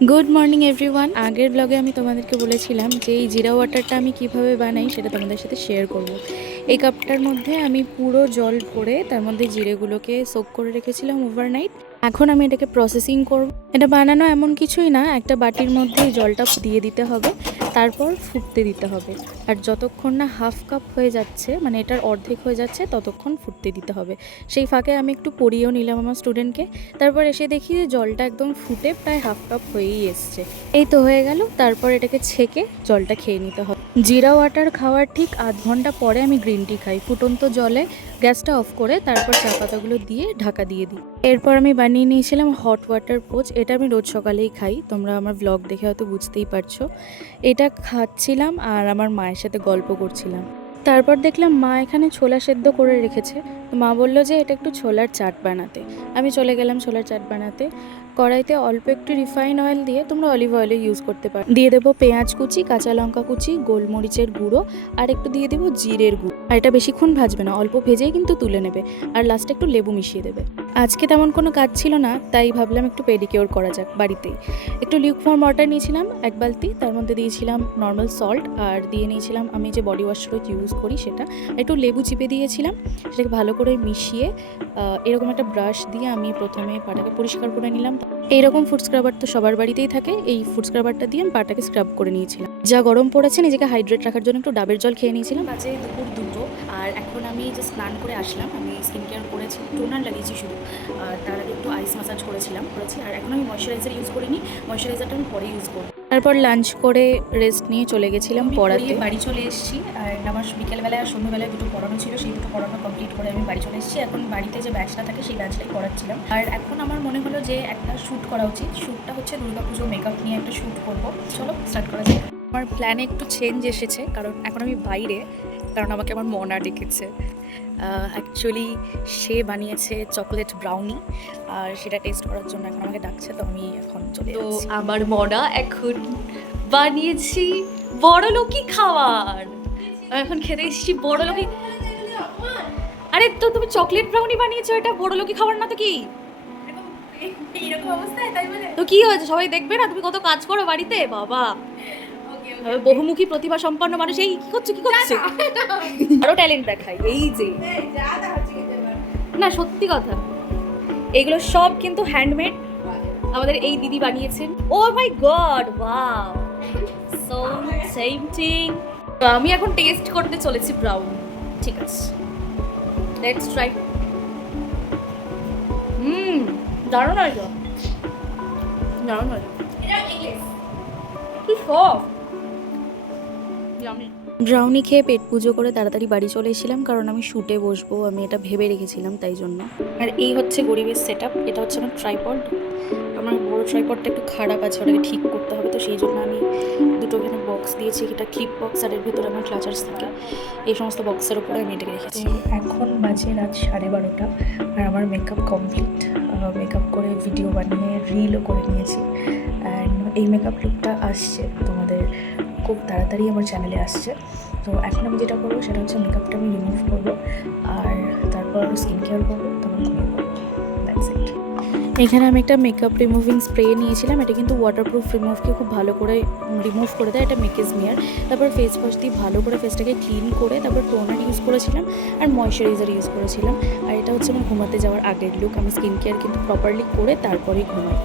Good morning everyone. আগের ব্লগে আমি তোমাদেরকে বলেছিলাম যে এই জিরা ওয়াটারটা আমি কিভাবে বানাই সেটা তোমাদের সাথে শেয়ার করব। এই কাপটার মধ্যে আমি পুরো জল ভরে তার মধ্যে জিরেগুলোকে সোক করে রেখেছিলাম ওভারনাইট। এখন আমি এটাকে প্রসেসিং করব। এটা বানানো এমন কিছুই না, একটা বাটির মধ্যে এই জলটা দিয়ে দিতে হবে, তারপর ফুটতে দিতে হবে। আর যতক্ষণ না হাফ কাপ হয়ে যাচ্ছে, মানে এটার অর্ধেক হয়ে যাচ্ছে, ততক্ষণ ফুটতে দিতে হবে। সেই ফাঁকে আমি একটু পরিয়েও নিলাম আমার স্টুডেন্টকে। তারপর এসে দেখি যে জলটা একদম ফুটে প্রায় হাফ কাপ হয়েই এসছে। এই তো হয়ে গেল। তারপর এটাকে ছেঁকে জলটা খেয়ে নিতে হবে। জিরা ওয়াটার খাওয়ার ঠিক আধ ঘন্টা পরে আমি গ্রিন টি খাই ফুটন্ত জলে। গ্যাসটা অফ করে তারপর চা পাতাগুলো দিয়ে ঢাকা দিয়ে দিই। এরপর আমি বানিয়ে নিয়েছিলাম হট ওয়াটার পোচ। এটা আমি রোজ সকালেই খাই, তোমরা আমার ব্লগ দেখে হয়তো বুঝতেই পারছো। এটা খাচ্ছিলাম আর আমার মায়ের সাথে গল্প করছিলাম। তারপর দেখলাম মা এখানে ছোলা সেদ্ধ করে রেখেছে। তো মা বললো যে এটা একটু ছোলার চাট বানাতে। আমি চলে গেলাম ছোলার চাট বানাতে। কড়াইতে অল্প একটু রিফাইন অয়েল দিয়ে, তোমরা অলিভ অয়েলও ইউজ করতে পারো, দিয়ে দেবো পেঁয়াজ কুচি, কাঁচা লঙ্কা কুচি, গোলমরিচের গুঁড়ো, আর একটু দিয়ে দেবো জিরের গুঁড়ো। আর এটা বেশিক্ষণ ভাজবে না, অল্প ভেজেই কিন্তু তুলে নেবে। আর লাস্টে একটু লেবু মিশিয়ে দেবে। আজকে তেমন কোনো কাজ ছিল না, তাই ভাবলাম একটু পেডিকিওর করা যাক বাড়িতেই। একটু লিকুইড ওয়াটার নিয়েছিলাম 1 বালতি, তার মধ্যে দিয়েছিলাম নর্মাল সল্ট, আর দিয়ে নিয়েছিলাম আমি যে বডি ওয়াশ রোজ ইউজ করি সেটা। একটু লেবু চিপে দিয়েছিলাম, সেটাকে ভালো করে মিশিয়ে এরকম একটা ব্রাশ দিয়ে আমি প্রথমে পাটাকে পরিষ্কার করে নিলাম। এইরকম ফুড স্ক্রাবার তো সবার বাড়িতেই থাকে, এই ফুড স্ক্রাবারটা দিয়ে আমি পাটাকে স্ক্রাব করে নিয়েছিলাম। যা গরম পড়েছে, নিজেকে হাইড্রেট রাখার জন্য একটু ডাবের জল খেয়ে নিয়েছিলাম। বাজে দুপুর 2টো, আর এখন আমি যে স্নান করে আসলাম, আমি স্কিন কেয়ার করেছি, টোনার লাগিয়েছি শুধু, আর তার আগে একটু আইস ম্যাসাজ করেছি। আর এখন আমি ময়শ্চারাইজার ইউজ করিনি, ময়শ্চারাইজারটা আমি পরে ইউজ করব। তারপর লাঞ্চ করে রেস্ট নিয়ে চলে গেছিলাম পড়াতে। বাড়ি চলে এসেছি, আর আমার বিকেলবেলায় আর সন্ধ্যাবেলায় দুটো পড়ানো ছিল, সেই দুটো পড়ানো কমপ্লিট করে আমি বাড়ি চলে এসেছি। এখন বাড়িতে যে ব্যাচটা থাকে সেই ব্যাচটাই পড়াচ্ছিলাম। আর এখন আমার মনে হলো যে একটা শ্যুট করা উচিত। শ্যুটটা হচ্ছে দুর্গাপুজো মেকআপ নিয়ে একটা শ্যুট করবো। চলো স্টার্ট করা যায়। আমার প্ল্যানে একটু চেঞ্জ এসেছে, কারণ এখন আমি বাইরে, কারণ আমাকে আমার মনা ডেকেছে। অ্যাকচুয়ালি সে বানিয়েছে চকলেট ব্রাউনি, আর সেটা টেস্ট করার জন্য এখন আমাকে ডাকছে, তো আমি এখন চলে তো যাচ্ছি। আমার মনা এখন বানিয়েছি বড়লোকি খাবার। আমি এখন খেতে এসেছি বড়লোকি। আরে তো তুমি চকলেট ব্রাউনি বানিয়েছো, এটা বড়লোকি খাবার না তো কি? এইরকম অবস্থায় তাই বলে তো কি হয়েছে, সবাই দেখবে না তুমি কত কাজ করো বাড়িতে? বাবা, বহুমুখী প্রতিভা সম্পন্ন মানুষ। এই কি করছে আরো ট্যালেন্ট দেখাই, এই যে না, সত্যি কথা, এগুলো সব কিন্তু হ্যান্ডমেড। আমাদের এই দিদি বানিয়েছেন। ও মাই গড, ওয়াও, সো টেম্পটিং। তো আমি এখন টেস্ট করতে চলেছি ব্রাউন। ঠিক আছে, লেটস ট্রাই। দারুণ হয়েছে, দারুণ হয়েছে, কি সফট, ইয়ামি। ব্রাউনি খেয়ে পেট পুজো করে তাড়াতাড়ি বাড়ি চলে এসেছিলাম, কারণ আমি শ্যুটে বসবো, আমি এটা ভেবে রেখেছিলাম তাই জন্য। আর এই হচ্ছে গরিবের সেট আপ। এটা হচ্ছে আমার ট্রাইপড। আমার বড় ট্রাইপডটা একটু খারাপ আছে, ওটাকে ঠিক করতে হবে, তো সেই জন্য আমি দুটো এখানে বক্স দিয়েছি। এটা ক্লিপ বক্স, আর এর ভিতরে আমার ক্লাচার্স থাকে। এই সমস্ত বক্সের উপরে আমি এটাকে রেখেছি। এখন বাজে রাত 12:30, আর আমার মেকআপ কমপ্লিট। মেকআপ করে ভিডিও বানিয়ে রিলও করে নিয়েছি। অ্যান্ড এই মেকআপ লুকটা আসছে তোমাদের খুব তাড়াতাড়ি আমার চ্যানেলে আসছে। তো এখন আমি যেটা করবো সেটা হচ্ছে মেকআপটা আমি রিমুভ করবো, আর তারপর স্কিন কেয়ার করবো, তখন ঘুমিয়ে পড়বো। That's it. এখানে আমি একটা মেকআপ রিমুভিং স্প্রে নিয়েছিলাম। এটা কিন্তু ওয়াটারপ্রুফ রিমুভকে খুব ভালো করে রিমুভ করে দেয়। এটা মেক ইজ মিয়ার। তারপর ফেস ওয়াশ দিয়ে ভালো করে ফেসটাকে ক্লিন করে তারপর টোনার ইউজ করেছিলাম, আর ময়শ্চারাইজার ইউজ করেছিলাম। আর এটা হচ্ছে আমার ঘুমাতে যাওয়ার আগের লুক। আমি স্কিন কেয়ার কিন্তু প্রপারলি করে তারপরেই ঘুমাই।